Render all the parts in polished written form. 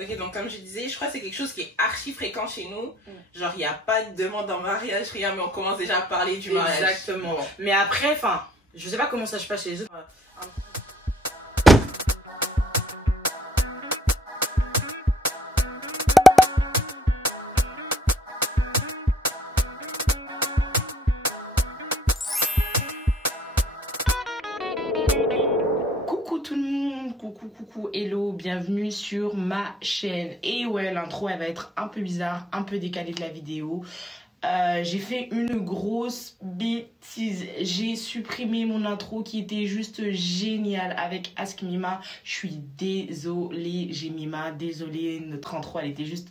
Ok, donc comme je disais, je crois que c'est quelque chose qui est archi fréquent chez nous. Genre, il n'y a pas de demande en mariage, rien, mais on commence déjà à parler du mariage. Exactement. Bon. Mais après, enfin, je sais pas comment ça se passe chez les autres. Coucou tout le monde, coucou, hello, bienvenue sur ma chaîne. Et ouais, l'intro elle va être un peu bizarre, un peu décalée de la vidéo. J'ai fait une grosse bêtise. J'ai supprimé mon intro qui était juste géniale avec Ask Mima. Je suis désolée, j'ai Mima, désolée, notre intro elle était juste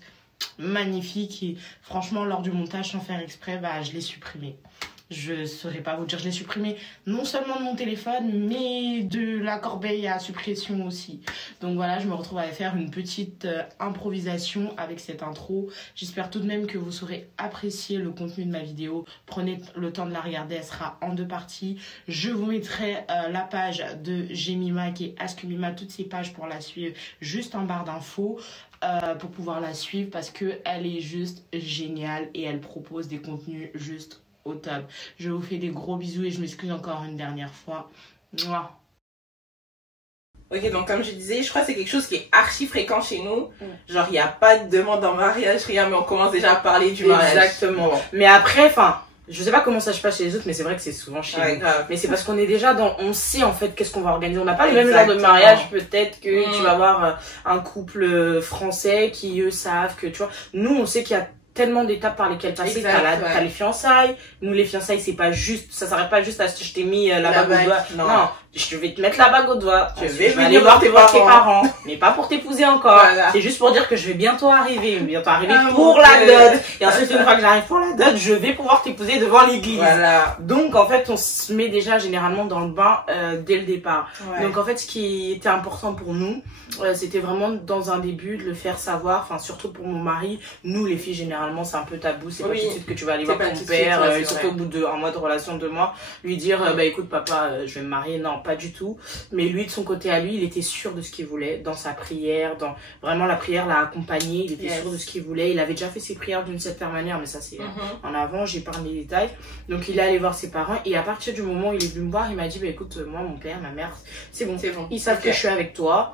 magnifique. Et franchement, lors du montage, sans faire exprès, je l'ai supprimé. Je saurais pas vous dire, je l'ai supprimé non seulement de mon téléphone, mais de la corbeille à suppression aussi. Donc voilà, je me retrouve à faire une petite improvisation avec cette intro. J'espère tout de même que vous saurez apprécier le contenu de ma vidéo. Prenez le temps de la regarder, elle sera en 2 parties. Je vous mettrai la page de Jemima qui est Ask Mima, toutes ces pages pour la suivre juste en barre d'infos. Pour pouvoir la suivre parce qu'elle est juste géniale et elle propose des contenus juste au top. Je vous fais des gros bisous et je m'excuse encore une dernière fois. Mouah. Ok, donc comme je disais, je crois que c'est quelque chose qui est archi fréquent chez nous. Genre, il n'y a pas de demande en mariage, rien, mais on commence déjà à parler du mariage. Exactement. Bon. Mais après, enfin, je sais pas comment ça se passe chez les autres, mais c'est vrai que c'est souvent chez nous. Grave. Mais c'est parce qu'on est déjà dans... On sait en fait qu'est-ce qu'on va organiser. On n'a pas le même genre de mariage. Peut-être que tu vas avoir un couple français qui, eux, savent que, tu vois... Nous, on sait qu'il y a tellement d'étapes par lesquelles passer. T'as les fiançailles. Nous, les fiançailles, c'est pas juste... Ça s'arrête pas juste à ce que je t'ai mis la bague au doigt. Non. Je vais te mettre la bague au doigt. Je vais aller voir tes parents. Mais pas pour t'épouser encore. Voilà. C'est juste pour dire que je vais bientôt arriver. Pour la dot. Et ensuite, une fois que j'arrive pour la dot, je vais pouvoir t'épouser devant l'église. Voilà. Donc, en fait, on se met déjà généralement dans le bain dès le départ. Ouais. Donc, en fait, ce qui était important pour nous, c'était vraiment dans un début de le faire savoir. Enfin, surtout pour mon mari. Nous, les filles, généralement, c'est un peu tabou. C'est pas tout de suite que tu vas aller voir ton père. Surtout au bout d'un mois de relation, 2 mois. Lui dire, écoute, papa, je vais me marier. Non, pas du tout. Mais lui, de son côté à lui, il était sûr de ce qu'il voulait dans sa prière, dans vraiment la prière l'a accompagné, il était sûr de ce qu'il voulait. Il avait déjà fait ses prières d'une certaine manière, mais ça c'est en avant, j'épargne les détails. Donc il est allé voir ses parents et à partir du moment où il est venu me voir, il m'a dit écoute, moi, mon père, ma mère, c'est bon. Ils savent que je suis avec toi.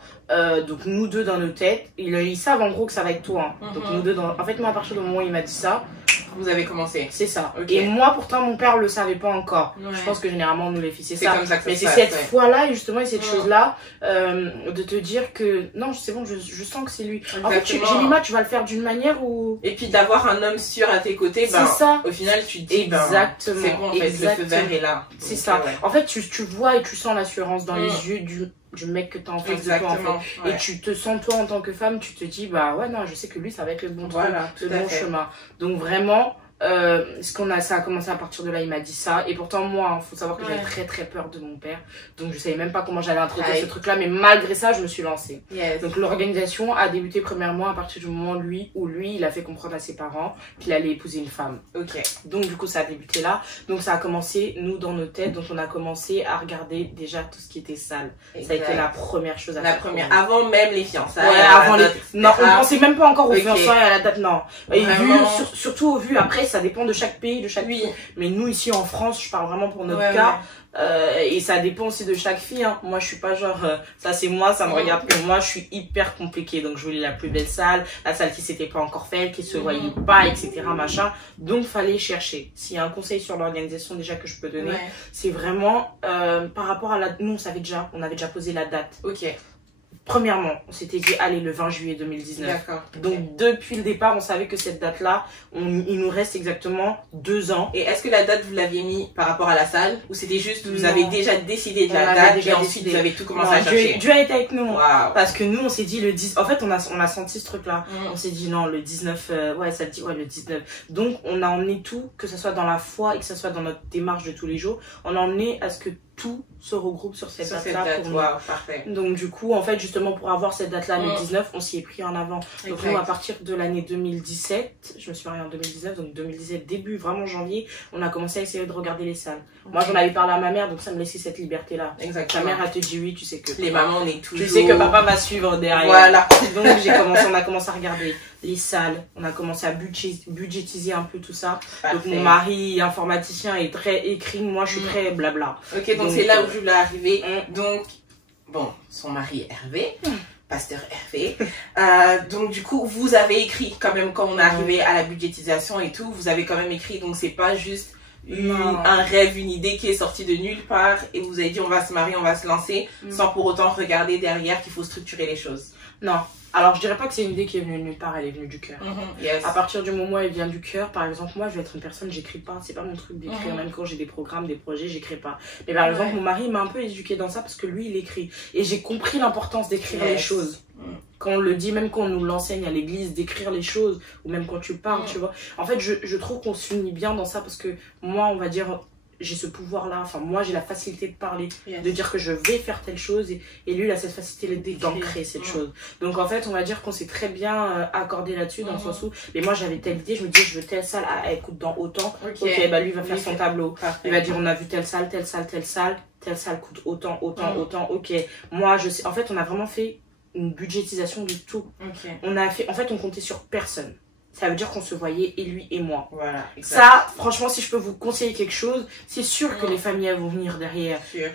Donc nous deux dans nos têtes, ils savent en gros que ça va être toi. Donc nous deux en fait, moi à partir du moment où il m'a dit ça, vous avez commencé. C'est ça. Et moi, pourtant, mon père le savait pas encore. Je pense que généralement, nous les filles, c'est ça. Comme ça que mais c'est cette fois-là, justement, et cette chose-là, de te dire que non, c'est bon, je sens que c'est lui. En fait, Jemima, tu vas le faire d'une manière où... Et puis d'avoir un homme sûr à tes côtés, c'est ça. Au final, tu te dis, exactement. C'est bon, en fait, le feu vert est là. C'est ça. En fait, tu vois et tu sens l'assurance dans les yeux du mec que t'as en face de toi, en fait. Et tu te sens, toi, en tant que femme, tu te dis, ouais, non, je sais que lui, ça va être le bon truc, le bon chemin. Donc, vraiment, ça a commencé à partir de là, il m'a dit ça. Et pourtant, moi, faut savoir que j'avais très, très peur de mon père. Donc, je savais même pas comment j'allais introduire ce truc-là. Mais malgré ça, je me suis lancée. Donc, l'organisation a débuté premièrement à partir du moment où lui, il a fait comprendre à ses parents qu'il allait épouser une femme. Donc, du coup, ça a débuté là. Donc, ça a commencé, nous, dans nos têtes. Donc, on a commencé à regarder déjà tout ce qui était sale. Ça a été la première chose à faire. Avant même les fiançailles. Non, on pensait même pas encore aux fiançailles à la date, non. Et surtout au vu, après, ça dépend de chaque pays, de chaque fille. Mais nous, ici en France, je parle vraiment pour notre cas. Et ça dépend aussi de chaque fille. Moi, je suis pas genre, ça c'est moi, ça me regarde que moi, je suis hyper compliquée. Donc, je voulais la plus belle salle, la salle qui s'était pas encore faite, qui se voyait pas, etc. machin. Donc, fallait chercher. S'il y a un conseil sur l'organisation déjà que je peux donner, c'est vraiment par rapport à nous, on avait déjà posé la date. Premièrement, on s'était dit, allez, le 20 juillet 2019. Donc, depuis le départ, on savait que cette date-là, il nous reste exactement 2 ans. Et est-ce que la date, vous l'aviez mis par rapport à la salle? Ou c'était juste, vous avez déjà décidé de la date et ensuite vous avez tout commencé à chercher? Dieu a été avec nous. Parce que nous, on s'est dit le 10... En fait, on a senti ce truc-là. On s'est dit, non, le 19... ça dit, le 19. Donc, on a emmené tout, que ce soit dans la foi et que ce soit dans notre démarche de tous les jours. On a emmené à ce que tout se regroupe sur cette date-là. Parfait. Donc du coup, en fait, justement pour avoir cette date-là, le 19, on s'y est pris en avant. Donc nous, à partir de l'année 2017, je me suis mariée en 2019, donc 2017, début, vraiment janvier, on a commencé à essayer de regarder les salles. Moi, j'en avais parlé à ma mère, donc ça me laissait cette liberté-là. Exactement. Ta mère, elle te dit oui, tu sais que... Les mamans, on est toujours... Tu sais que papa va suivre derrière. Voilà. Donc on a commencé à regarder les salles, on a commencé à budgétiser un peu tout ça. Parfait. Donc mon mari, informaticien, est très écrit, moi je suis très blabla. Ok, donc c'est là où je voulais arriver. Donc, bon, son mari Hervé, pasteur Hervé. Donc du coup, vous avez écrit quand même quand on est arrivé à la budgétisation et tout, vous avez quand même écrit, donc c'est pas juste un rêve, une idée qui est sortie de nulle part et vous avez dit on va se marier, on va se lancer, sans pour autant regarder derrière qu'il faut structurer les choses. Non. Alors, je dirais pas que c'est une idée qui est venue de nulle part, elle est venue du cœur. Yes. À partir du moment où elle vient du cœur, par exemple, moi, je vais être une personne, j'écris pas. C'est pas mon truc d'écrire. Même quand j'ai des programmes, des projets, j'écris pas. Mais par exemple, mon mari m'a un peu éduquée dans ça parce que lui, il écrit. Et j'ai compris l'importance d'écrire les choses. Quand on le dit, même quand on nous l'enseigne à l'église, d'écrire les choses, ou même quand tu parles, tu vois. En fait, je trouve qu'on s'unit bien dans ça parce que moi, on va dire... j'ai ce pouvoir-là, enfin moi j'ai la facilité de parler, de dire que je vais faire telle chose et lui il a cette facilité d'ancrer cette chose. Donc en fait on va dire qu'on s'est très bien accordé là-dessus dans le sens où, mais moi j'avais telle idée, je me disais je veux telle salle, elle coûte dans autant, ok bah lui il va faire son tableau, il va dire on a vu telle salle coûte autant, ok. Moi je sais, en fait on a vraiment fait une budgétisation du tout. On a fait, en fait on comptait sur personne. Ça veut dire qu'on se voyait, et lui et moi. Voilà. Ça, franchement, si je peux vous conseiller quelque chose, c'est sûr que les familles elles vont venir derrière. Sûr.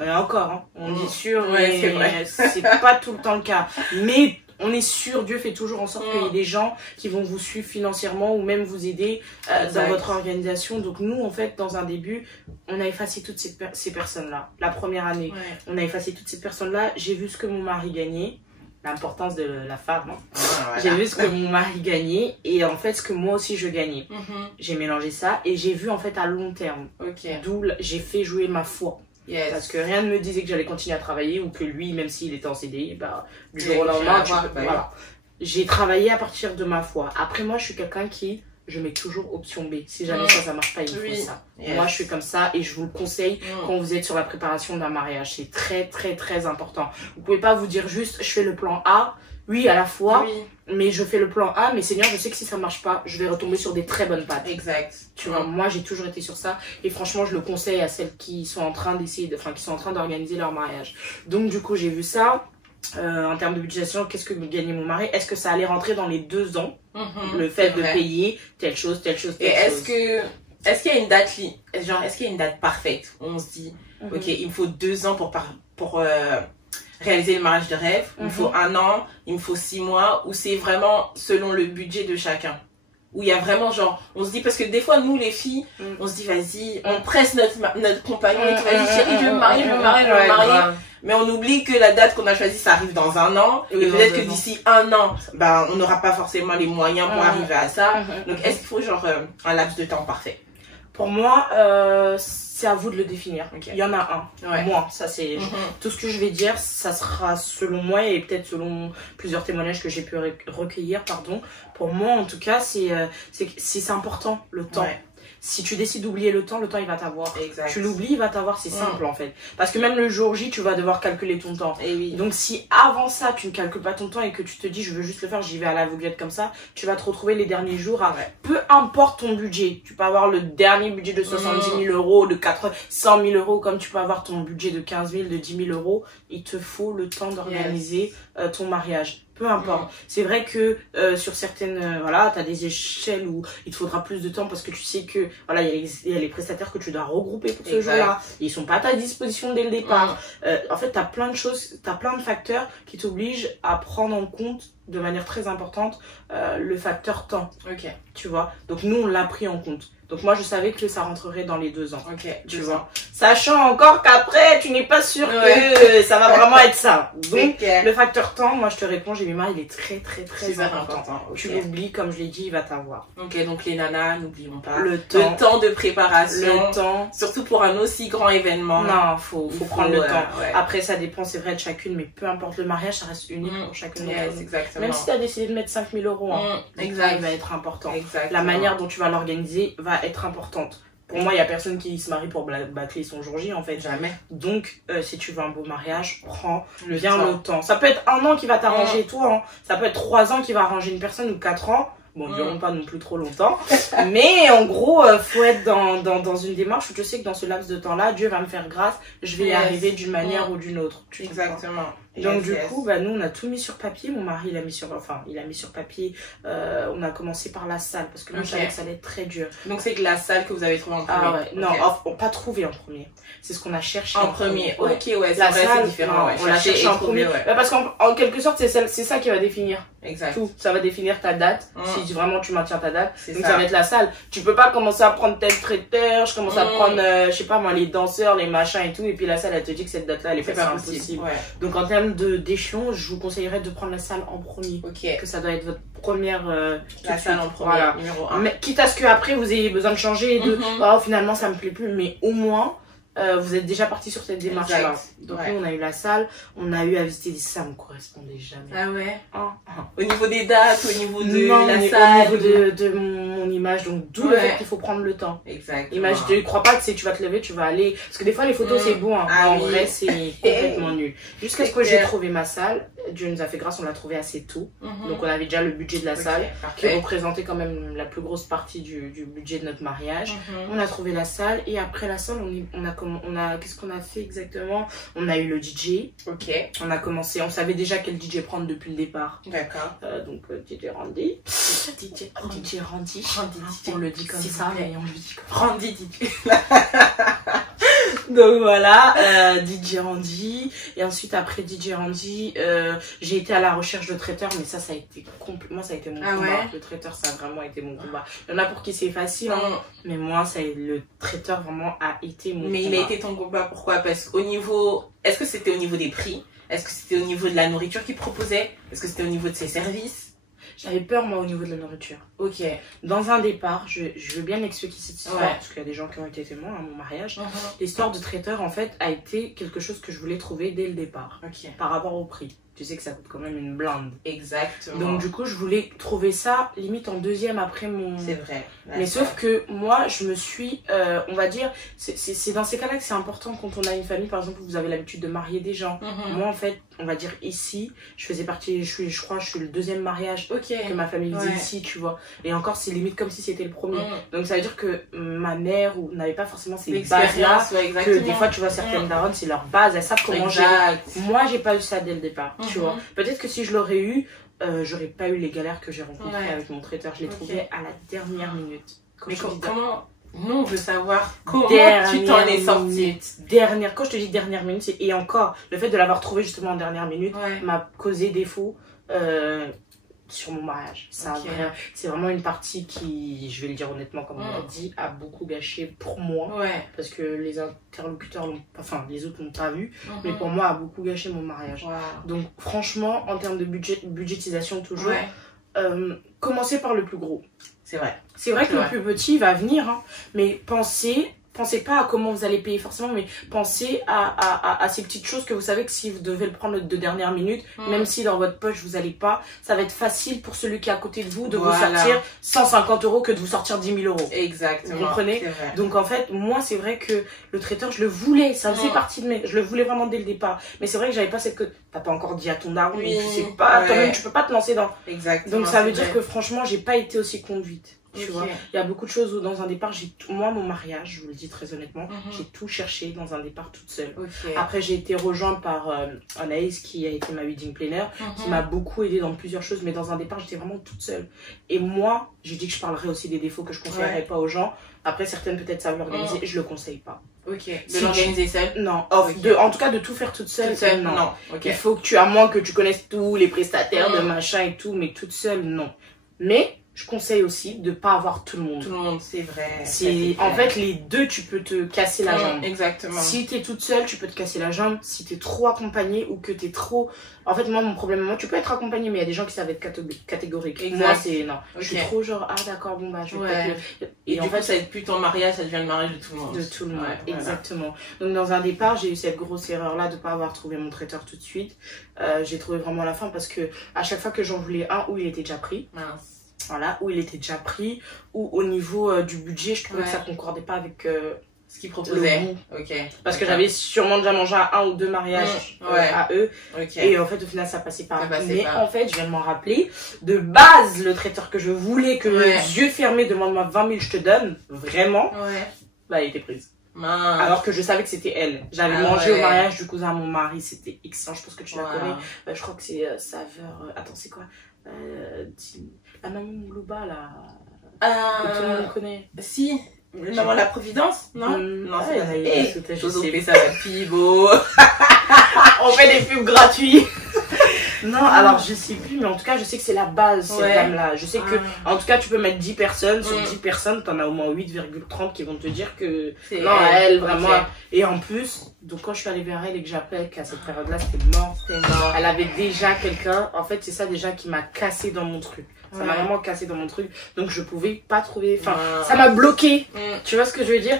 Encore, hein. On dit sûr, mais c'est vrai. C'est pas tout le temps le cas. Mais on est sûr, Dieu fait toujours en sorte qu'il y ait des gens qui vont vous suivre financièrement ou même vous aider dans votre organisation. Donc nous, en fait, dans un début, on a effacé toutes ces personnes-là. La première année, on a effacé toutes ces personnes-là. J'ai vu ce que mon mari gagnait. L'importance de la femme. Voilà. J'ai vu ce que mon mari gagnait et en fait ce que moi aussi je gagnais. J'ai mélangé ça et j'ai vu en fait à long terme. D'où j'ai fait jouer ma foi. Parce que rien ne me disait que j'allais continuer à travailler ou que lui, même s'il était en CDI, bah, du jour au lendemain, voilà. J'ai travaillé à partir de ma foi. Après moi, je suis quelqu'un qui... je mets toujours option B. Si jamais ça marche pas, il me faut ça. Moi, je suis comme ça et je vous le conseille quand vous êtes sur la préparation d'un mariage. C'est très, très, très important. Vous pouvez pas vous dire juste, je fais le plan A, oui, à la fois, mais je fais le plan A, mais Seigneur, je sais que si ça marche pas, je vais retomber sur des très bonnes pattes. Exact. Tu vois, moi, j'ai toujours été sur ça et franchement, je le conseille à celles qui sont en train d'essayer, qui sont en train d'organiser leur mariage. Donc, du coup, j'ai vu ça. En termes de budgétisation, qu'est-ce que gagnait mon mari? Est-ce que ça allait rentrer dans les 2 ans? Le fait de payer telle chose. Et est-ce qu'il y a une date, genre, est-ce qu'il y a une date parfaite où on se dit, ok, il me faut 2 ans pour réaliser le mariage de rêve, il me faut 1 an, il me faut 6 mois, ou c'est vraiment selon le budget de chacun? Où il y a vraiment genre, on se dit, parce que des fois nous les filles, on se dit vas-y, on presse notre compagnon et tout, vas-y chérie, je veux me marier. Mais on oublie que la date qu'on a choisie, ça arrive dans 1 an. Et peut-être que d'ici 1 an, ben, on n'aura pas forcément les moyens pour arriver à ça. Donc, est-ce qu'il faut genre un laps de temps parfait? Pour moi, c'est à vous de le définir. Il y en a un. Moi, ça c'est... Tout ce que je vais dire, ça sera selon moi et peut-être selon plusieurs témoignages que j'ai pu recueillir, pardon. Pour moi, en tout cas, c'est important, le temps. Si tu décides d'oublier le temps il va t'avoir. Tu l'oublies, il va t'avoir, c'est simple en fait. Parce que même le jour J, tu vas devoir calculer ton temps. Donc si avant ça, tu ne calcules pas ton temps et que tu te dis je veux juste le faire, j'y vais à l'aveuglette comme ça, tu vas te retrouver les derniers jours à... Peu importe ton budget, tu peux avoir le dernier budget de 70 000 euros, de 100 000 euros, comme tu peux avoir ton budget de 15 000, de 10 000 euros. Il te faut le temps d'organiser ton mariage. Peu importe. C'est vrai que sur certaines, voilà, tu as des échelles où il te faudra plus de temps parce que tu sais que, voilà, il y a les prestataires que tu dois regrouper pour ce jour-là. Ils sont pas à ta disposition dès le départ. En fait, tu as plein de choses, tu as plein de facteurs qui t'obligent à prendre en compte de manière très importante le facteur temps. Tu vois. Donc nous, on l'a pris en compte. Donc moi, je savais que ça rentrerait dans les 2 ans. Tu vois. Sachant encore qu'après, tu n'es pas sûr que ça va vraiment être ça. Donc, le facteur temps, moi, je te réponds, j'ai mis il est très, très, très important. Tu l'oublies, comme je l'ai dit, il va t'avoir. Donc les nanas, n'oublions pas. Le temps de préparation. Le temps. Surtout pour un aussi grand événement. Non, faut prendre le temps. Après, ça dépend, c'est vrai, de chacune, mais peu importe le mariage, ça reste unique pour chacune. Exactement. Même si tu as décidé de mettre 5 000 euros, il va être important. La manière dont tu vas l'organiser va être importante. Pour moi, il y a personne qui se marie pour bâcler son jour J, en fait. Jamais. Donc, si tu veux un beau mariage, prends le temps. Ça peut être 1 an qui va t'arranger toi, hein. Ça peut être 3 ans qui va arranger une personne ou 4 ans. Bon, ils dureront pas non plus trop longtemps. Mais en gros, faut être dans une démarche où je sais que dans ce laps de temps-là, Dieu va me faire grâce. Je vais y arriver d'une manière ou d'une autre. Exactement. Donc du coup, nous on a tout mis sur papier. Mon mari il a mis sur papier. On a commencé par la salle parce que moi je savais que ça allait être très dur. Donc c'est que la salle que vous avez trouvée en premier. Ah ouais, non, pas trouvé en premier. C'est ce qu'on a cherché en premier. Ouais. Ok, ouais, la salle, c'est différent. On l'a cherché en premier. Ouais. Parce qu'en quelque sorte c'est ça qui va définir. Exact. Tout. Ça va définir ta date. Si vraiment tu maintiens ta date. Donc ça va être la salle. Tu peux pas commencer à prendre tel traiteur. Je commence à prendre, je sais pas moi, les danseurs, les machins et tout. Et puis la salle elle te dit que cette date-là elle est pas possible. Ouais. Donc en termes d'échelon, je vous conseillerais de prendre la salle en premier. Ok. Que ça doit être votre première. La salle en premier, voilà. numéro 1. Mais quitte à ce qu'après vous ayez besoin de changer et de finalement ça me plaît plus, mais au moins vous êtes déjà parti sur cette démarche là. Donc nous on a eu la salle, on a eu à visiter des salles, ça me correspondait jamais. Ah ouais. Au niveau des dates, au niveau de la salle, au niveau de mon image, donc d'où le fait qu'il faut prendre le temps. Exact. Image, je ne crois pas que tu vas te lever, tu vas aller, parce que des fois les photos c'est beau, hein. En vrai c'est complètement nul. Jusqu'à ce que j'ai trouvé ma salle, Dieu nous a fait grâce, on l'a trouvé assez tôt. Donc on avait déjà le budget de la salle qui représentait quand même la plus grosse partie du budget de notre mariage. On a trouvé la salle et après la salle qu'est-ce qu'on a fait exactement? On a eu le DJ. Ok. On a commencé, on savait déjà quel DJ prendre depuis le départ. D'accord. Donc DJ Randy. DJ Randy. On le dit comme ça, mais on le dit comme Randy DJ. Donc voilà, DJ Randy. Et ensuite après DJ Randy, j'ai été à la recherche de traiteur, mais ça a été complètement, ça a été mon combat. Ouais. Le traiteur, ça a vraiment été mon combat. Il y en a pour qui c'est facile, hein, mais moi, le traiteur vraiment a été mon combat. Mais il a été ton combat, pourquoi? Parce qu'au niveau, est-ce que c'était au niveau des prix? Est-ce que c'était au niveau de la nourriture qu'il proposait? Est-ce que c'était au niveau de ses services? J'avais peur, moi, au niveau de la nourriture. Ok. Dans un départ, je veux bien expliquer cette histoire, parce qu'il y a des gens qui ont été témoins à mon mariage. L'histoire de traiteur, en fait, a été quelque chose que je voulais trouver dès le départ. Par rapport au prix. Tu sais que ça coûte quand même une blinde. Exactement. Donc du coup, je voulais trouver ça limite en deuxième après mon... C'est vrai. Mais sauf que moi, je me suis, on va dire, c'est dans ces cas-là que c'est important quand on a une famille, par exemple, où vous avez l'habitude de marier des gens. Moi, en fait, on va dire ici, je faisais partie, je crois, je suis le deuxième mariage que ma famille faisait ici, tu vois. Et encore, c'est limite comme si c'était le premier. Donc ça veut dire que ma mère n'avait pas forcément ces bases-là, que des fois, tu vois, certaines daronnes, c'est leur base, elles savent comment gérer. Moi, j'ai pas eu ça dès le départ. Tu vois, peut-être que si je l'aurais eu, j'aurais pas eu les galères que j'ai rencontrées avec mon traiteur. Je l'ai trouvé à la dernière minute. Mais comment nous on veut savoir comment tu t'en es sortie? Quand je te dis dernière minute, et encore le fait de l'avoir trouvé justement en dernière minute m'a causé défaut sur mon mariage. C'est vraiment une partie qui, je vais le dire honnêtement comme on l'a dit, a beaucoup gâché pour moi. Parce que les interlocuteurs les autres l'ont pas vu, mais pour moi a beaucoup gâché mon mariage. Donc franchement, en termes de budgétisation toujours, commencez par le plus gros. C'est vrai. C'est vrai que le plus petit va venir, hein, mais pensez pas à comment vous allez payer forcément, mais pensez à ces petites choses que vous savez que si vous devez le prendre de dernière minute, même si dans votre poche vous allez pas, ça va être facile pour celui qui est à côté de vous de vous sortir 150 € que de vous sortir 10 000 €. Exactement. Vous comprenez? Donc en fait, moi c'est vrai que le traiteur, je le voulais, ça faisait partie de je le voulais vraiment dès le départ. Mais c'est vrai que j'avais pas t'as pas encore dit à ton daron, tu sais pas, toi-même tu peux pas te lancer dans. Exactement. Donc ça veut dire que franchement, j'ai pas été aussi conduite. Tu vois, il y a beaucoup de choses où dans un départ, moi mon mariage, je vous le dis très honnêtement, j'ai tout cherché dans un départ toute seule. Après j'ai été rejointe par Anaïs qui a été ma wedding planner, qui m'a beaucoup aidée dans plusieurs choses, mais dans un départ j'étais vraiment toute seule. Et moi, j'ai dit que je parlerais aussi des défauts que je conseillerais pas aux gens. Après certaines peut-être savent l'organiser, je le conseille pas. De l'organiser seule? Non. En tout cas de tout faire toute seule, non. Il faut que à moins que tu connaisses tous les prestataires de machin et tout, mais toute seule, non. Mais je conseille aussi de pas avoir tout le monde. Tout le monde, c'est vrai. En fait, les deux, tu peux te casser la jambe. Exactement. Si t'es toute seule, tu peux te casser la jambe. Si t'es trop accompagnée ou que t'es trop... En fait, moi, mon problème, moi, tu peux être accompagnée, mais il y a des gens qui savent être catégoriques. Moi, c'est... Non. Je suis trop genre, d'accord, bon, bah, je vais peut-être... Et en fait, ça va être plus ton mariage, ça devient le mariage de tout le monde. De tout le monde, exactement. Donc, dans un départ, j'ai eu cette grosse erreur-là de pas avoir trouvé mon traiteur tout de suite. J'ai trouvé vraiment à la fin parce que à chaque fois que j'en voulais un, ou il était déjà pris. Voilà, où il était déjà pris, ou au niveau du budget, je trouvais que ça concordait pas avec ce qu'ils proposaient. Ok. Parce que j'avais sûrement déjà mangé à 1 ou 2 mariages à eux. Et en fait, au final, ça passait pas. Mais en fait, je viens de m'en rappeler. De base, le traiteur que je voulais, que les yeux fermés, demande-moi 20 000, je te donne. Vraiment. Bah, elle était prise. Alors que je savais que c'était elle. J'avais mangé au mariage du cousin à mon mari. C'était excellent. Je pense que tu la connais. Je crois que c'est saveur. Attends, c'est quoi la maman Moulouba, là. Que tout le monde connaît. Si. Maman la Providence, non? Non, c'est pas ça. J'osais ça, la Pibo. On fait des pubs gratuits. Non, alors je sais plus, mais en tout cas, je sais que c'est la base, cette dame-là. Je sais que, en tout cas, tu peux mettre 10 personnes. Sur 10 personnes, t'en as au moins 8,30 qui vont te dire que non, elle, vraiment. Et en plus, donc quand je suis allée vers elle et que j'appelais qu'à cette période-là, c'était mort. Elle avait déjà quelqu'un. En fait, c'est ça déjà qui m'a cassé dans mon truc. Ça m'a vraiment cassé dans mon truc. Donc je pouvais pas trouver. Enfin, ça m'a bloqué. Tu vois ce que je veux dire?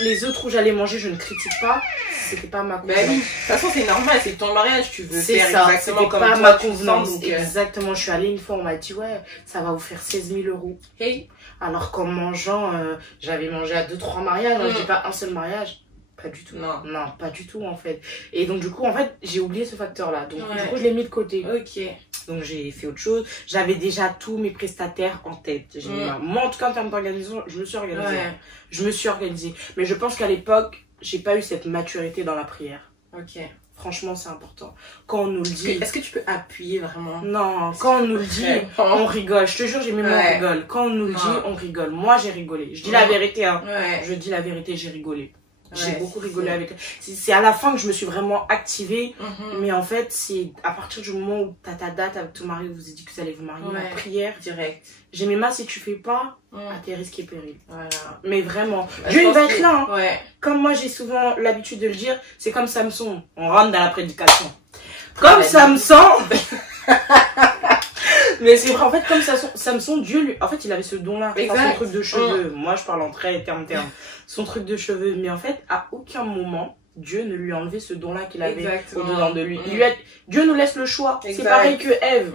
Les autres où j'allais manger, je ne critique pas. C'était pas ma convenance. Bah oui. De toute façon, c'est normal. C'est ton mariage. Tu veux faire exactement comme pas toi, ma convenance. Donc, exactement. Je suis allée une fois, on m'a dit ouais, ça va vous faire 16 000 €. Hey. Alors qu'en mangeant, j'avais mangé à 2-3 mariages. Je dis pas un seul mariage. Pas du tout. Non, pas du tout en fait. Et donc du coup, en fait, j'ai oublié ce facteur-là. Donc du coup, je l'ai mis de côté. Ok. Donc j'ai fait autre chose. J'avais déjà tous mes prestataires en tête. Moi, en tout cas, en termes d'organisation, je me suis organisée. Je me suis organisée. Mais je pense qu'à l'époque, j'ai pas eu cette maturité dans la prière. Ok. Franchement, c'est important. Quand on nous le dit... Est-ce que tu peux appuyer vraiment? Non, quand on nous le dit, on rigole. Je te jure, j'ai mis mon rigole. Quand on nous le dit, on rigole. Moi, j'ai rigolé. Je dis la vérité, hein. Je dis la vérité, j'ai rigolé. J'ai beaucoup rigolé avec elle. C'est à la fin que je me suis vraiment activée. Mais en fait, c'est à partir du moment où t'as ta date avec ton mari, vous vous êtes dit que vous allez vous marier, la prière direct. J'ai mes mains, si tu fais pas, à tes risques et périls. Voilà. Mais vraiment, Dieu il va être là. Hein. Comme moi, j'ai souvent l'habitude de le dire, c'est comme Samson. On rentre dans la prédication. Comme Samson. Mais c'est vrai, en fait, comme Samson, Dieu lui... En fait, il avait ce don-là. Son truc de cheveux. Moi, je parle en très terme. Son truc de cheveux. Mais en fait, à aucun moment, Dieu ne lui a enlevé ce don-là qu'il avait au-dedans de lui. Dieu nous laisse le choix. C'est pareil que Ève.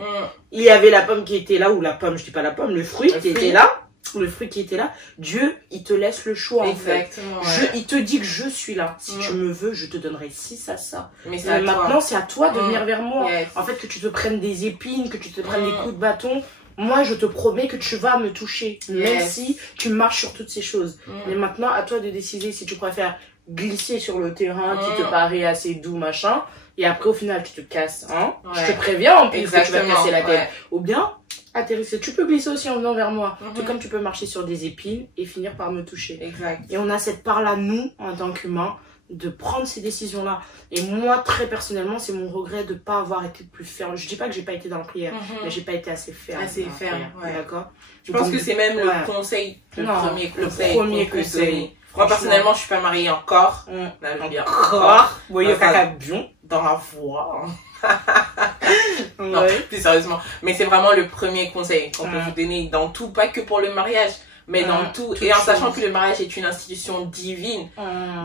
Il y avait la pomme qui était là, ou la pomme, je dis pas la pomme, le fruit qui était là. Le fruit qui était là. Dieu, il te laisse le choix, en fait. Il te dit que je suis là. Si tu me veux, je te donnerai ci, ça. Mais maintenant, c'est à toi de venir vers moi. En fait, que tu te prennes des épines, que tu te prennes des coups de bâton. Moi, je te promets que tu vas me toucher. Même si tu marches sur toutes ces choses. Mais maintenant, à toi de décider si tu préfères glisser sur le terrain qui te paraît assez doux, machin. Et après, au final, tu te casses, hein. Je te préviens, en plus, que tu vas casser la tête. Ou bien, atterrisser. Tu peux glisser aussi en venant vers moi. Tout comme tu peux marcher sur des épines et finir par me toucher. Et on a cette part-là, nous, en tant qu'humains, de prendre ces décisions-là. Et moi, très personnellement, c'est mon regret de pas avoir été plus ferme. Je dis pas que j'ai pas été dans la prière, mais j'ai pas été assez ferme. D'accord. Je pense que c'est même le conseil, le premier conseil. Moi, personnellement, je suis pas mariée encore. Encore. Voyez, caca bien. Dans la voix. Non, plus sérieusement. Mais c'est vraiment le premier conseil qu'on peut vous donner dans tout, pas que pour le mariage, mais dans tout. Et en sachant que le mariage est une institution divine.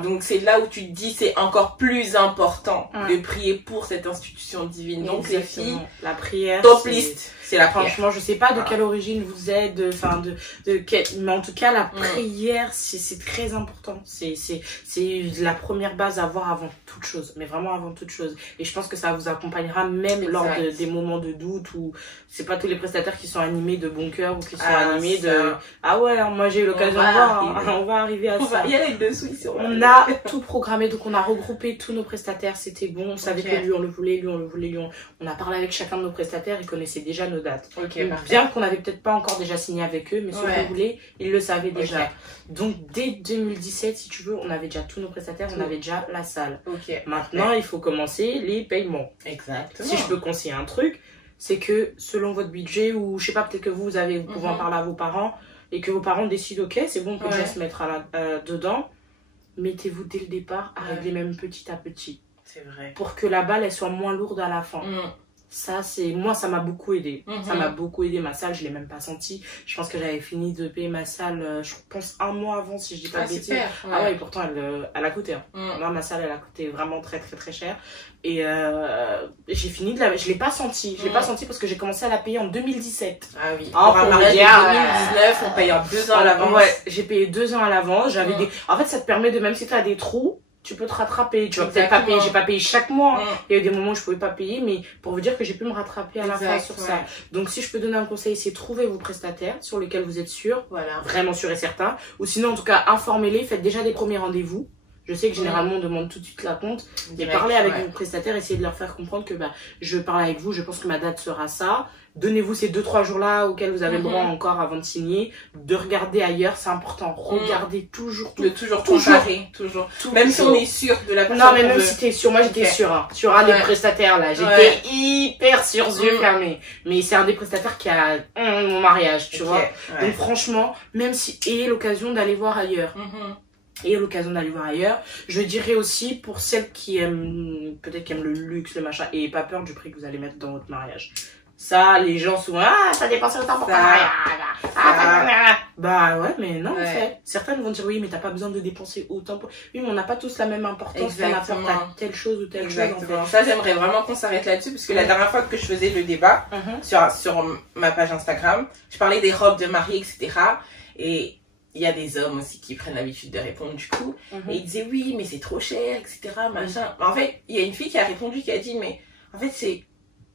Donc c'est là où tu te dis c'est encore plus important de prier pour cette institution divine. Donc les filles, la prière, top list. C'est la prière. Franchement, je sais pas de quelle origine vous êtes, mais en tout cas, la prière, c'est très important. C'est la première base à avoir avant toute chose, mais vraiment avant toute chose. Et je pense que ça vous accompagnera même lors des moments de doute où c'est pas tous les prestataires qui sont animés de bon cœur ou qui sont animés de ah ouais, moi j'ai eu l'occasion de voir, on va arriver à ça. On va y aller dessous ici. On a tout programmé, donc on a regroupé tous nos prestataires, c'était bon, on savait que lui on le voulait, on a parlé avec chacun de nos prestataires, ils connaissaient déjà nos dates. Bien qu'on n'avait peut-être pas encore déjà signé avec eux, mais ceux qu'on voulait, ils le savaient déjà. Donc dès 2017, si tu veux, on avait déjà tous nos prestataires, on avait déjà la salle. Maintenant, il faut commencer les paiements. Exactement. Si je peux conseiller un truc, c'est que selon votre budget, ou je sais pas, peut-être que vous pouvez en parler à vos parents, et que vos parents décident, ok, c'est bon, on peut déjà se mettre dedans, mettez-vous dès le départ à régler même petit à petit. C'est vrai. Pour que la balle, elle soit moins lourde à la fin. Ça, moi, ça m'a beaucoup aidé. Ça m'a beaucoup aidé. Ma salle, je l'ai même pas senti. Je pense que j'avais fini de payer ma salle, je pense 1 mois avant, si je dis pas de bêtises. Ah ouais, et pourtant, elle a coûté. Hein. Moi, ma salle, elle a coûté vraiment très, très, très cher. Et j'ai fini de je l'ai pas senti. Je l'ai pas senti parce que j'ai commencé à la payer en 2017. Ah oui. Pour un mariage de 2019, on paye en 2 ans à l'avance. Ouais, j'ai payé 2 ans à l'avance. J'avais en fait, ça te permet de, même si tu as des trous, tu peux te rattraper. Tu vas peut-être pas payer, j'ai pas payé chaque mois. Il y a eu des moments où je pouvais pas payer, mais pour vous dire que j'ai pu me rattraper à la fin sur ça. Donc si je peux donner un conseil, c'est trouver vos prestataires sur lesquels vous êtes sûr, vraiment sûr et certain. Ou sinon, en tout cas, informez-les, faites déjà des premiers rendez-vous. Je sais que généralement on demande tout de suite la compte, mais parlez avec vos prestataires, essayez de leur faire comprendre que je parle avec vous, je pense que ma date sera ça. Donnez-vous ces 2-3 jours-là auxquels vous avez le droit encore avant de signer, de regarder ailleurs, c'est important. Regardez toujours tout. Toujours comparer, toujours. Même si on est sûr de la personne. Non, mais même si t'es sûr, moi j'étais sûre, hein. Sur un des prestataires là, j'étais hyper sûre, yeux fermés. Mais c'est un des prestataires qui a mon mariage, tu vois. Donc franchement, même si ayez l'occasion d'aller voir ailleurs. Et l'occasion d'aller voir ailleurs. Je dirais aussi pour celles qui aiment, peut-être qui aiment le luxe, le machin, et pas peur du prix que vous allez mettre dans votre mariage. Ça, les gens souvent, t'as dépensé autant pour ta mariage. Bah ouais, mais non, en fait. Certaines vont dire oui, mais t'as pas besoin de dépenser autant pour... Oui, mais on n'a pas tous la même importance qu'on apporte à telle chose ou telle chose, en fait. Ça, j'aimerais vraiment qu'on s'arrête là-dessus, parce que la dernière fois que je faisais le débat sur ma page Instagram, je parlais des robes de mariée, etc. Et il y a des hommes aussi qui prennent l'habitude de répondre du coup. Et ils disaient oui, mais c'est trop cher, etc. Machin. En fait, il y a une fille qui a répondu, qui a dit, mais en fait, c'est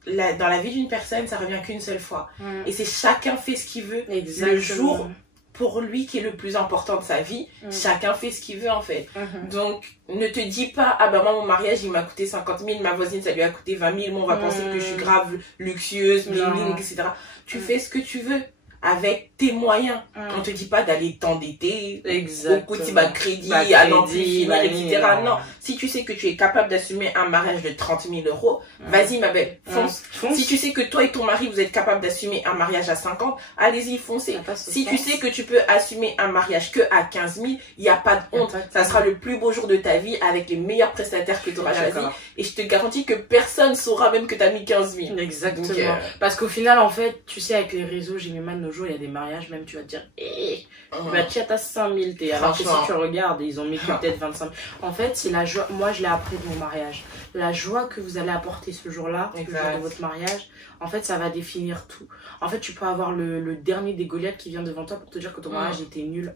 dans la vie d'une personne, ça revient qu'une seule fois. Et c'est chacun fait ce qu'il veut. Le jour, pour lui, qui est le plus important de sa vie, chacun fait ce qu'il veut, en fait. Donc, ne te dis pas, ah bah moi, mon mariage, il m'a coûté 50 000, ma voisine, ça lui a coûté 20 000, moi, on va penser que je suis grave luxueuse, bling, etc. Tu fais ce que tu veux. Avec tes moyens. On te dit pas d'aller t'endetter au petit crédit, à n'en plus finir, etc. Non. Si tu sais que tu es capable d'assumer un mariage de 30 000 euros, vas-y ma belle, fonce. Si tu sais que toi et ton mari, vous êtes capable d'assumer un mariage à 50, allez-y, foncez. Si tu sais que tu peux assumer un mariage que à 15 000, il n'y a pas de honte. Ça sera le plus beau jour de ta vie avec les meilleurs prestataires que tu auras choisis. Et je te garantis que personne saura même que tu as mis 15 000. Exactement. Donc, parce qu'au final, en fait, tu sais, avec les réseaux, j'ai mis mal nos jours, il y a des mariages, même tu vas te dire, tu as 5 000, alors que si tu regardes, ils ont mis peut-être 25 000. En fait, c'est la joie, moi je l'ai appris de mon mariage. La joie que vous allez apporter ce jour-là, le jour de votre mariage, en fait, ça va définir tout. En fait, tu peux avoir le dernier des Goliaths qui vient devant toi pour te dire que ton mariage était nul,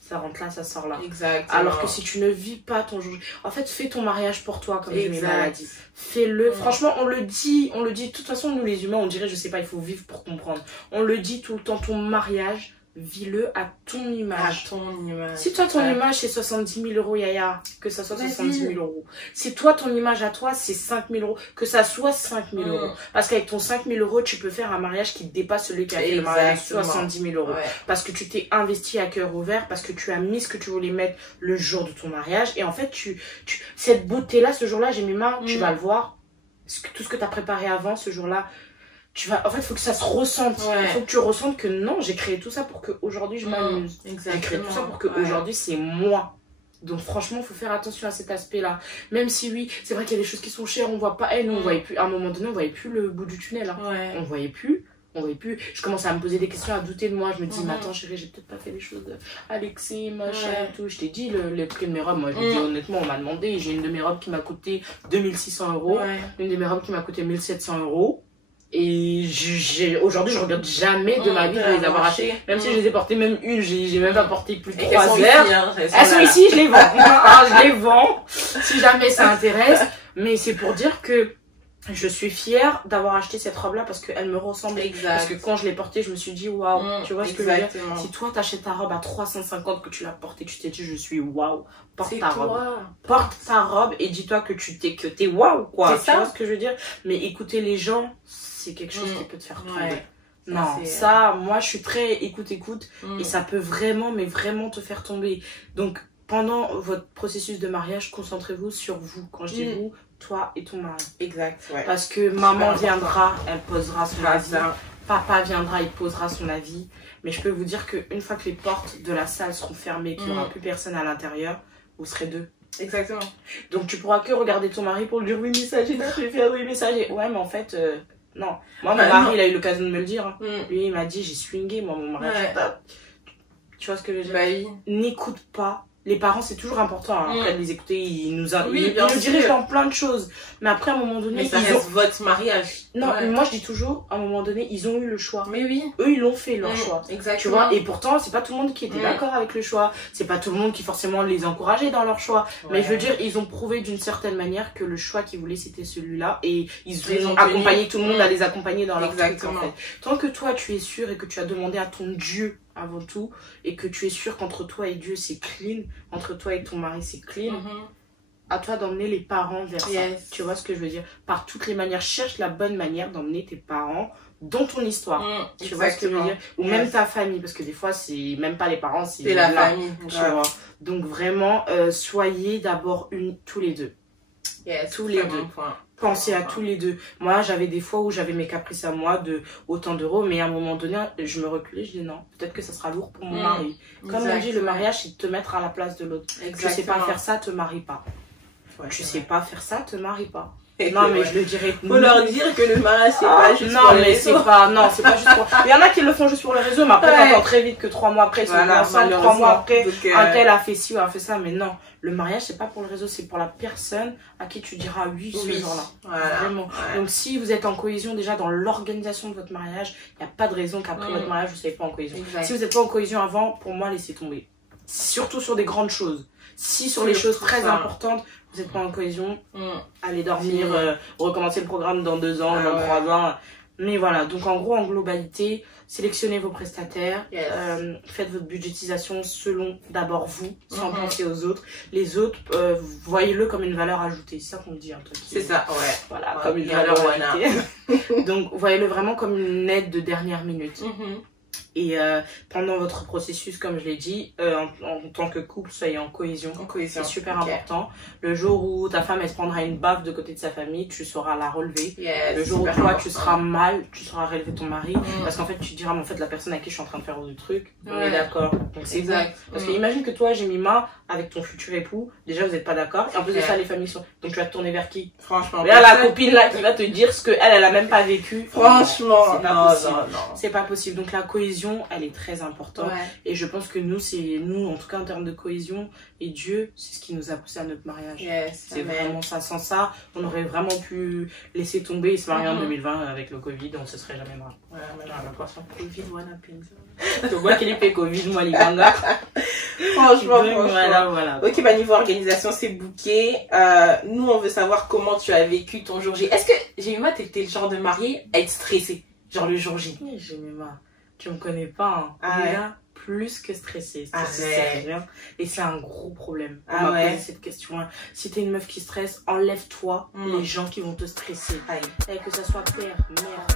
ça rentre là, ça sort là. Exactement. Alors que si tu ne vis pas ton jour... En fait, fais ton mariage pour toi, comme Jemima l'a dit. Fais-le. Franchement, on le dit. De toute façon, nous les humains, on dirait, je sais pas, il faut vivre pour comprendre. On le dit tout le temps, ton mariage, vis-le à ton image. Si toi, ton image, c'est 70 000 euros, Yaya, que ça soit 70 000 euros. Si toi, ton image à toi, c'est 5 000 euros, que ça soit 5 000 euros. Parce qu'avec ton 5 000 euros, tu peux faire un mariage qui dépasse celui qui a fait le mariage 70 000 euros. Parce que tu t'es investi à cœur ouvert, parce que tu as mis ce que tu voulais mettre le jour de ton mariage. Et en fait, cette beauté-là, ce jour-là, Jemima, tu vas le voir. Tout ce que tu as préparé avant, ce jour-là, en fait, il faut que ça se ressente. Il faut que tu ressentes que non, j'ai créé tout ça pour qu'aujourd'hui je m'amuse. J'ai créé tout ça pour qu'aujourd'hui c'est moi. Donc franchement, il faut faire attention à cet aspect-là. Même si oui, c'est vrai qu'il y a des choses qui sont chères, on voit pas. Nous, on voyait plus. À un moment donné, on voyait plus le bout du tunnel. On voyait plus. Je commençais à me poser des questions, à douter de moi. Je me dis, mais attends chérie, j'ai peut-être pas fait les choses à l'excès, machin, tout. Je t'ai dit les prix de mes robes. Moi, je dis honnêtement, on m'a demandé. J'ai une de mes robes qui m'a coûté 2600 euros. Une de mes robes qui m'a coûté 1700 euros. Et aujourd'hui, je regrette jamais de ma vie de les avoir achetées. Même si je les ai portées, même une, j'ai même pas porté plus de 3 heures. Elles sont ici, je les vends. Je les vends, si jamais ça intéresse. Mais c'est pour dire que je suis fière d'avoir acheté cette robe-là parce qu'elle me ressemble. Parce que quand je l'ai portée, je me suis dit waouh. Tu vois ce que je veux dire? Si toi t'achètes ta robe à 350 que tu l'as portée, tu t'es dit je suis waouh. Porte ta robe. Porte ta robe et dis-toi que t'es waouh quoi. Tu vois ce que je veux dire? Mais écouter les gens, c'est quelque chose qui peut te faire tomber. Non, ça, moi je suis très écoute et ça peut vraiment, mais vraiment te faire tomber. Donc pendant votre processus de mariage, concentrez-vous sur vous. Quand je dis vous, toi et ton mari. Parce que maman viendra, elle posera son avis. Papa viendra, il posera son avis. Mais je peux vous dire qu'une fois que les portes de la salle seront fermées, qu'il n'y aura plus personne à l'intérieur, vous serez deux. Donc tu pourras que regarder ton mari pour lui dire oui mais ça j'ai pas fait faire, oui mais ça j'ai... Ouais mais en fait Non. Moi, mon mari, il a eu l'occasion de me le dire. Hein. Mm. Lui, il m'a dit, j'ai swingé, moi, mon mariage. Ouais. Tu vois ce que je veux dire? Bah oui. N'écoute pas. Les parents, c'est toujours important. Hein. Après, de les écouter, ils nous dirigent dans plein de choses. Mais après, à un moment donné... Mais ça reste votre mariage. Non, moi, je dis toujours, à un moment donné, ils ont eu le choix. Mais oui. Eux, ils l'ont fait, leur choix. Exactement. Tu vois, et pourtant, c'est pas tout le monde qui était d'accord avec le choix. C'est pas tout le monde qui forcément les encourageait dans leur choix. Mais je veux dire, ils ont prouvé d'une certaine manière que le choix qu'ils voulaient, c'était celui-là. Et ils ont accompagné tout le monde à les accompagner dans leur truc, en fait. Tant que toi, tu es sûr et que tu as demandé à ton Dieu avant tout, et que tu es sûr qu'entre toi et Dieu c'est clean, entre toi et ton mari c'est clean, à toi d'emmener les parents vers ça. Tu vois ce que je veux dire? Par toutes les manières, cherche la bonne manière d'emmener tes parents dans ton histoire. Tu vois ce que je veux dire? Ou même ta famille, parce que des fois c'est même pas les parents, c'est la famille. Tu vois. Donc vraiment, soyez d'abord unis tous les deux. Tous les deux. Pensez à tous les deux. Moi, j'avais des fois où j'avais mes caprices à moi de autant d'euros, mais à un moment donné, je me reculais, je dis non, peut-être que ça sera lourd pour mon mari. Comme on dit, le mariage, c'est de te mettre à la place de l'autre. Tu sais pas faire ça, te marie pas. Tu sais pas faire ça, te marie pas. Non, mais je le dirais. Faut leur dire que le mariage, c'est pas juste pour le réseau. C'est pas juste pour... Il y en a qui le font juste pour le réseau, mais après, t'entends très vite que 3 mois après, ils sont ensemble, 3 mois après, un tel a fait ci ou a fait ça, mais non. Le mariage, c'est pas pour le réseau, c'est pour la personne à qui tu diras oui ce jour-là. Vraiment. Donc, si vous êtes en cohésion déjà dans l'organisation de votre mariage, il n'y a pas de raison qu'après votre mariage, vous ne soyez pas en cohésion. Si vous n'êtes pas en cohésion avant, pour moi, laissez tomber. Surtout sur des grandes choses. Si sur les choses très importantes, vous n'êtes pas en cohésion, allez dormir, recommencer le programme dans 2 ans, dans 3 ans. Mais voilà, donc en gros, en globalité, sélectionnez vos prestataires, faites votre budgétisation selon d'abord vous, sans penser aux autres. Les autres, voyez-le comme une valeur ajoutée. C'est ça qu'on dit. C'est ça, Voilà, comme une valeur ajoutée. Donc, voyez-le vraiment comme une aide de dernière minute. Et pendant votre processus, comme je l'ai dit, en tant que couple, soyez en cohésion. C'est super important. Le jour où ta femme, elle se prendra une baffe de côté de sa famille, tu sauras la relever. Le jour où toi, tu seras mal, tu sauras relever ton mari. Parce qu'en fait, tu te diras, mais en fait, la personne à qui je suis en train de faire du truc, on est d'accord. Donc c'est exact. Parce que imagine que toi, Jemima, avec ton futur époux, déjà, vous n'êtes pas d'accord. Et en plus de ça, les familles sont... Donc tu vas te tourner vers qui? Franchement. Regarde la copine là qui va te dire ce qu'elle, elle a même pas vécu. Franchement. Non. C'est pas possible. Donc la cohésion, elle est très importante. Et je pense que nous, en tout cas en termes de cohésion, et Dieu, c'est ce qui nous a poussé à notre mariage. C'est vraiment ça. Sans ça, on aurait vraiment pu laisser tomber et se marier en 2020 avec le Covid, on se serait jamais marié. Covid, what happened? Tu vois qu'il est fait Covid, moi, les gangas. Franchement. Voilà. Ok, niveau organisation, c'est booké. Nous, on veut savoir comment tu as vécu ton jour J. Est-ce que, Jemima, t'es le genre de mariée à être stressée? Genre le jour J? Jemima, tu me connais pas, hein. Plus que stressée. Et c'est un gros problème. On m'a posé cette question-là. Si t'es une meuf qui stresse, enlève-toi les gens qui vont te stresser. Et que ça soit père, mère,